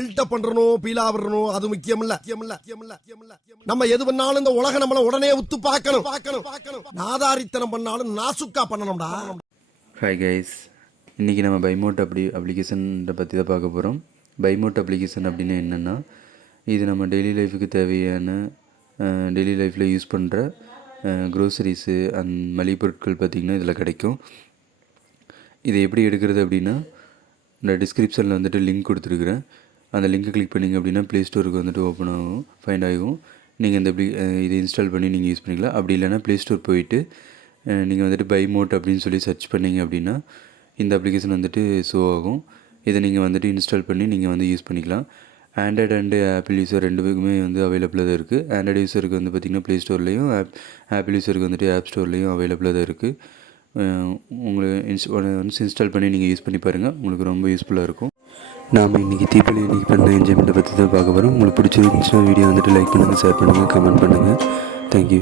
Build up பண்றணும் Beela விடணும் அது முக்கியம் இல்ல. நம்ம எது பண்ணாலும் இந்த உலகம் நம்மள உடனே உத்து பார்க்கணும். நாதாரித்தனம் பண்ணாலும் நாசுக்கா பண்ணணும்டா. ஹாய் கைஸ், இன்றைக்கி நம்ம பைமோட் அப்ளிகேஷனை பற்றி தான் பார்க்க போகிறோம். பைமோட் அப்ளிகேஷன் அப்படின்னா என்னென்னா, இது நம்ம டெய்லி லைஃபுக்கு தேவையான டெய்லி லைஃப்பில் யூஸ் பண்ணுற க்ரோசரிஸு அண்ட் மளிகை பொருட்கள் பார்த்திங்கன்னா இதில் கிடைக்கும். இதை எப்படி எடுக்கிறது அப்படின்னா, இந்த டிஸ்கிரிப்ஷனில் வந்துட்டு லிங்க் கொடுத்துருக்குறேன். அந்த லிங்க்கை கிளிக் பண்ணிங்க அப்படின்னா ப்ளே ஸ்டோருக்கு வந்துட்டு ஓப்பன் ஆகும், ஃபைண்ட் ஆகும். நீங்கள் இந்த இதை இன்ஸ்டால் பண்ணி நீங்கள் யூஸ் பண்ணிக்கலாம். அப்படி இல்லைனா ப்ளே ஸ்டோர் போயிட்டு நீங்கள் வந்துட்டு பைமோட் அப்படின்னு சொல்லி சர்ச் பண்ணிங்க அப்படின்னா இந்த அப்ளிகேஷன் வந்துட்டு ஷோ ஆகும். இதை நீங்கள் வந்துட்டு இன்ஸ்டால் பண்ணி நீங்கள் வந்து யூஸ் பண்ணிக்கலாம். ஆண்ட்ராய்டு அண்டு ஆப்பிள் யூஸர் ரெண்டு பேருக்குமே வந்து அவைலபிளாக தான் இருக்குது. ஆண்ட்ராய்டு யூஸருக்கு வந்து பார்த்திங்கன்னா ப்ளே ஸ்டோர்லேயும், ஆப்பிள் யூஸருக்கு வந்துட்டு ஆப் ஸ்டோர்லேயும் அவைலபிளாக தான் இருக்குது. உங்களுக்கு ஒன்ஸ் இன்ஸ்டால் பண்ணி நீங்கள் யூஸ் பண்ணி பாருங்கள், உங்களுக்கு ரொம்ப யூஸ்ஃபுல்லாக இருக்கும். நாம் இன்றைக்கி தீபாவளி இன்றைக்கி பண்ண என்ஜாய்மெண்ட்டை பற்றி தான் பார்க்க போகிறோம். உங்களுக்கு பிடிச்சிருந்துச்சுன்னா வீடியோ வந்துட்டு லைக் பண்ணுங்கள், ஷேர் பண்ணுங்கள், கமெண்ட் பண்ணுங்கள். தேங்க்யூ.